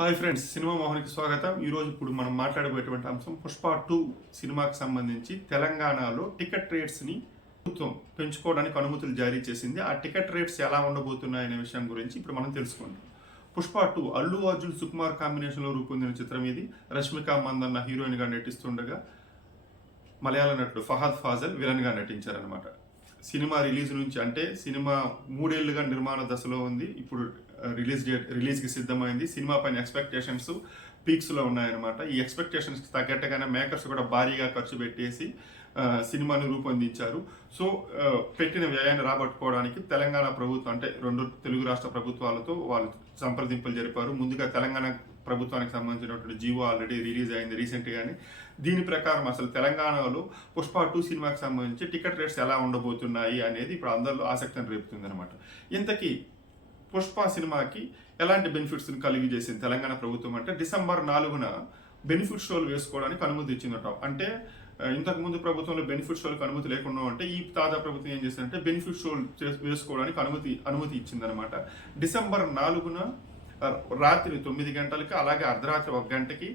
Hi friends cinema మోహన్కి స్వాగతం. ఈరోజు ఇప్పుడు మనం మాట్లాడబోయేటువంటి అంశం పుష్ప టూ సినిమాకి సంబంధించి తెలంగాణలో టికెట్ రేట్స్ని ప్రభుత్వం పెంచుకోవడానికి అనుమతులు జారీ చేసింది. ఆ టికెట్ రేట్స్ ఎలా ఉండబోతున్నాయనే విషయం గురించి ఇప్పుడు మనం తెలుసుకుందాం. పుష్ప టూ అల్లు అర్జున్ సుకుమార్ కాంబినేషన్లో రూపొందిన చిత్రం ఇది. రష్మిక మందన్న హీరోయిన్గా నటిస్తుండగా మలయాళ నటుడు ఫహద్ ఫాజల్ విలన్గా నటించారనమాట సినిమా రిలీజ్ నుంచి అంటే సినిమా మూడేళ్ళుగా నిర్మాణ దశలో ఉంది. ఇప్పుడు రిలీజ్ డేట్ రిలీజ్కి సిద్ధమైంది. సినిమా పైన ఎక్స్పెక్టేషన్స్ పీక్స్లో ఉన్నాయన్నమాట. ఈ ఎక్స్పెక్టేషన్స్కి తగ్గట్టుగానే మేకర్స్ కూడా భారీగా ఖర్చు పెట్టేసి సినిమాని సినిమాను రూపొందించారు. సో పెట్టిన వ్యయాన్ని రాబట్టుకోవడానికి తెలంగాణ ప్రభుత్వం అంటే రెండు తెలుగు రాష్ట్ర ప్రభుత్వాలతో వాళ్ళు సంప్రదింపులు జరిపారు. ముందుగా తెలంగాణ ప్రభుత్వానికి సంబంధించినటువంటి జీవో ఆల్రెడీ రిలీజ్ అయింది రీసెంట్గానే దీని ప్రకారం అసలు తెలంగాణలో పుష్ప టూ సినిమాకి సంబంధించి టికెట్ రేట్స్ ఎలా ఉండబోతున్నాయి అనేది ఇప్పుడు అందరిలో ఆసక్తిని రేపుతుంది అనమాట ఇంతకీ పుష్ప సినిమాకి ఎలాంటి బెనిఫిట్స్ని కలిగి చేసింది తెలంగాణ ప్రభుత్వం అంటే డిసెంబర్ నాలుగున బెనిఫిట్ షోలు వేసుకోవడానికి అనుమతి ఇచ్చిందట. అంటే ఇంతకుముందు ఇంతకు ముందు ప్రభుత్వంలో బెనిఫిట్ షోలకు అనుమతి లేకుండా ఉంటే ఈ తాజా ప్రభుత్వం ఏం చేసిందంటే బెనిఫిట్ షోలు వేసుకోవడానికి అనుమతి అనుమతి ఇచ్చిందనమాట డిసెంబర్ నాలుగున రాత్రి తొమ్మిది గంటలకి అలాగే అర్ధరాత్రి ఒక గంటకి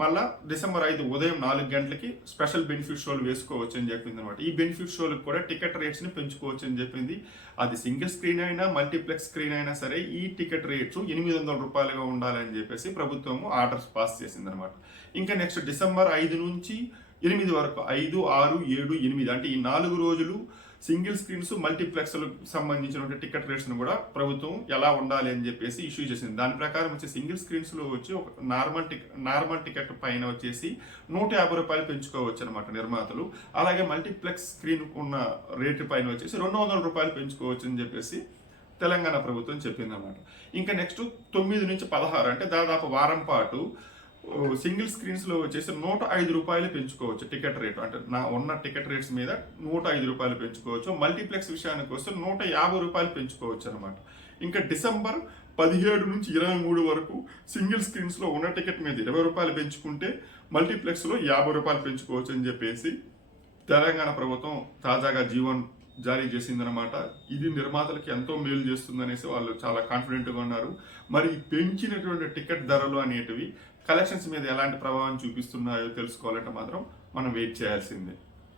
మళ్ళా డిసెంబర్ ఐదు ఉదయం నాలుగు గంటలకి స్పెషల్ బెనిఫిట్ షోలు వేసుకోవచ్చు అని చెప్పింది అనమాట ఈ బెనిఫిట్ షోలకు కూడా టికెట్ రేట్స్ని పెంచుకోవచ్చు అని చెప్పింది. అది సింగిల్ స్క్రీన్ అయినా మల్టీప్లెక్స్ స్క్రీన్ అయినా సరే ఈ టికెట్ రేట్స్ ఎనిమిది వందల రూపాయలుగా ఉండాలని చెప్పేసి ప్రభుత్వము ఆర్డర్స్ పాస్ చేసింది అనమాట ఇంకా నెక్స్ట్ డిసెంబర్ ఐదు నుంచి ఎనిమిది వరకు ఐదు ఆరు ఏడు ఎనిమిది అంటే ఈ నాలుగు రోజులు సింగిల్ స్క్రీన్స్ మల్టీప్లెక్స్లకు సంబంధించిన టికెట్ రేట్స్ను కూడా ప్రభుత్వం ఎలా ఉండాలి అని చెప్పేసి ఇష్యూ చేసింది. దాని ప్రకారం వచ్చి సింగిల్ స్క్రీన్స్లో వచ్చి ఒక నార్మల్ టికెట్ నార్మల్ టికెట్ పైన వచ్చేసి నూట యాభై రూపాయలు పెంచుకోవచ్చు అనమాట నిర్మాతలు. అలాగే మల్టీప్లెక్స్ స్క్రీన్ ఉన్న రేటు పైన వచ్చేసి రెండు వందల రూపాయలు పెంచుకోవచ్చు అని చెప్పేసి తెలంగాణ ప్రభుత్వం చెప్పింది అనమాట ఇంకా నెక్స్ట్ తొమ్మిది నుంచి పదహారు అంటే దాదాపు వారం పాటు సింగిల్ స్క్రీన్స్లో వచ్చేసి నూట ఐదు రూపాయలు పెంచుకోవచ్చు టికెట్ రేట్. అంటే నా ఉన్న టికెట్ రేట్స్ మీద నూట ఐదు రూపాయలు పెంచుకోవచ్చు. మల్టీప్లెక్స్ విషయానికి వస్తే నూట యాభై రూపాయలు పెంచుకోవచ్చు అనమాట ఇంకా డిసెంబర్ పదిహేడు నుంచి ఇరవై మూడు వరకు సింగిల్ స్క్రీన్స్లో ఉన్న టికెట్ మీద ఇరవై రూపాయలు పెంచుకుంటే మల్టీప్లెక్స్లో యాభై రూపాయలు పెంచుకోవచ్చు అని చెప్పేసి తెలంగాణ ప్రభుత్వం తాజాగా జీవన్ జారీ చేసిందనమాట ఇది నిర్మాతలకు ఎంతో మేలు చేస్తుందనేసి వాళ్ళు చాలా కాన్ఫిడెంట్గా ఉన్నారు. మరి పెంచినటువంటి టికెట్ ధరలు అనేటివి కలెక్షన్స్ మీద ఎలాంటి ప్రభావం చూపిస్తున్నాయో తెలుసుకోవాలంటే మాత్రం మనం వెయిట్ చేయాల్సిందే.